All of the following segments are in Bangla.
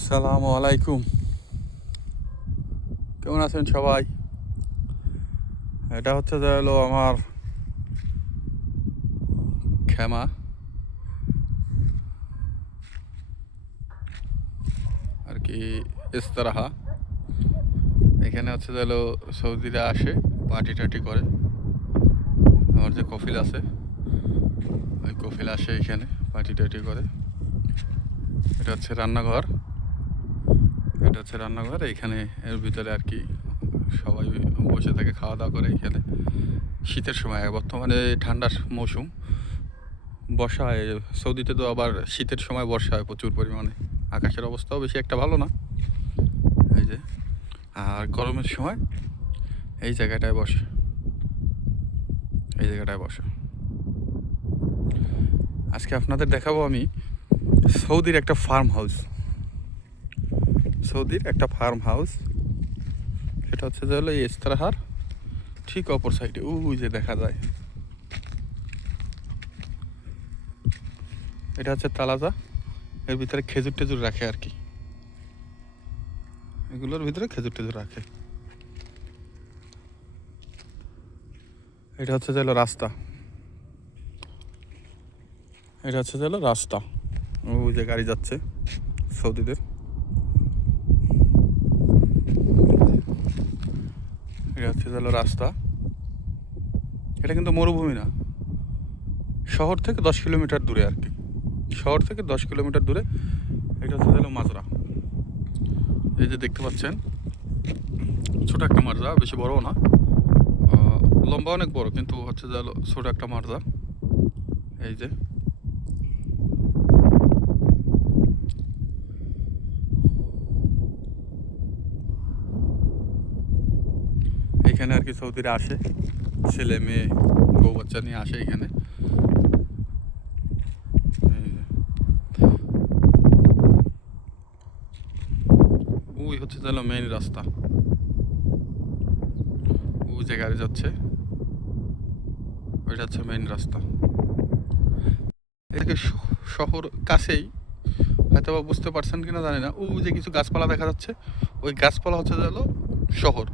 আসসালামু আলাইকুম। কেমন আছেন সবাই? এটা হচ্ছে যে হলো আমার খেমা আর কি, ইস্তারাহা। এখানে হচ্ছে যে হলো সৌদিরা আসে, পার্টি টাটি করে। আমার যে কফিল আছে, ওই কফিল আসে এখানে পার্টি টাটি করে। এটা হচ্ছে রান্নাঘর, এইখানে এর ভিতরে আর কি সবাই বসে থাকে, খাওয়া দাওয়া করে এখানে। শীতের সময়, বর্তমানে ঠান্ডার মৌসুম, বর্ষা হয় সৌদিতে, তো আবার শীতের সময় বর্ষা হয় প্রচুর পরিমাণে। আকাশের অবস্থাও বেশি একটা ভালো না, এই যে। আর গরমের সময় এই জায়গাটায় বসে, আজকে আপনাদের দেখাবো আমি সৌদির একটা ফার্ম হাউস। সেটা হচ্ছে যে হলো এই ইস্তারাহার ঠিক অপর সাইডে, ওই যে দেখা যায়, এটা হচ্ছে তালাজা। এর ভিতরে খেজুর টেজুর রাখে আর কি, এগুলোর ভিতরে খেজুর টেজুর রাখে। এটা হচ্ছে যে হলো রাস্তা, ওই যে গাড়ি যাচ্ছে সৌদিদের। এটা হচ্ছে যে হলো রাস্তা। এটা কিন্তু মরুভূমি না, শহর থেকে 10 কিলোমিটার দূরে আর কি, এটা হচ্ছে হলো মাজরা। এই যে দেখতে পাচ্ছেন, ছোট একটা মাজরা, বেশি বড় না, লম্বা অনেক বড়, কিন্তু হচ্ছে যে হলো ছোট একটা মাজরা। এই যে এখানে আর কি সৌদিরা আসে, ছেলে মেয়ে বউ বাচ্চা নিয়ে আসে এখানে। ওই হচ্ছে তাহলে মেইন রাস্তা, ওই যে গাড়ি যাচ্ছে, ওইটা হচ্ছে মেইন রাস্তা। এটাকে শহর কাছেই, হয়তো বা বুঝতে পারছেন কিনা জানি না, ওই যে কিছু গাছপালা দেখা যাচ্ছে, ওই গাছপালা হচ্ছে হলো শহর।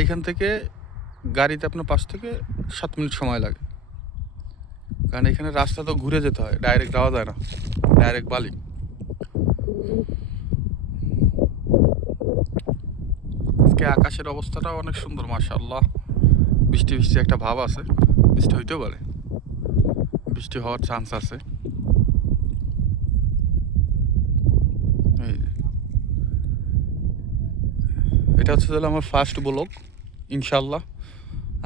এইখান থেকে গাড়িতে আপনার 5 থেকে 7 মিনিট সময় লাগে, কারণ এখানে রাস্তা তো ঘুরে যেতে হয়, ডাইরেক্ট যাওয়া যায় না, ডাইরেক্ট বালি। আজকে আকাশের অবস্থাটাও অনেক সুন্দর, মাশাআল্লাহ। বৃষ্টি একটা ভাব আছে, বৃষ্টি হইতেও পারে, বৃষ্টি হওয়ার চান্স আছে। এই এটা হচ্ছে তাহলে আমার ফার্স্ট ব্লগ, ইনশাল্লাহ।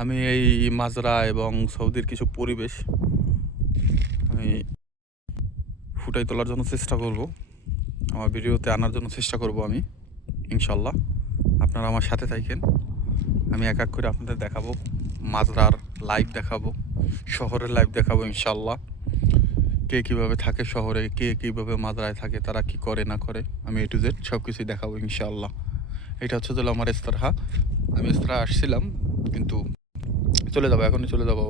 আমি এই মাজরা এবং সৌদির কিছু পরিবেশ আমি ফুটাই তোলার জন্য চেষ্টা করব, আমার ভিডিওতে আনার জন্য চেষ্টা করব আমি, ইনশাল্লাহ। আপনারা আমার সাথে থাকেন, আমি এক এক করে আপনাদের দেখাবো, মাজরার লাইভ দেখাবো, শহরের লাইভ দেখাবো ইনশাল্লাহ। কে কীভাবে থাকে শহরে, কে কীভাবে মাজরায় থাকে, তারা কি করে না করে, আমি A to Z সব কিছুই দেখাবো ইনশাল্লাহ। এটা হচ্ছে তাহলে আমার ইস্তারাহা। আমি ইস্তারাহা আসছিলাম, কিন্তু চলে যাবো, এখনই চলে যাবো,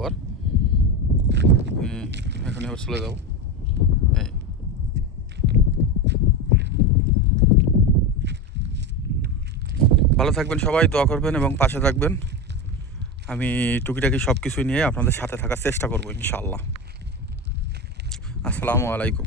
এখনই আবার চলে যাবো। ভালো থাকবেন সবাই, দোয়া করবেন এবং পাশে থাকবেন। আমি টুকিটাকি সব কিছুই নিয়ে আপনাদের সাথে থাকার চেষ্টা করবো ইনশাল্লাহ। আসসালামু আলাইকুম।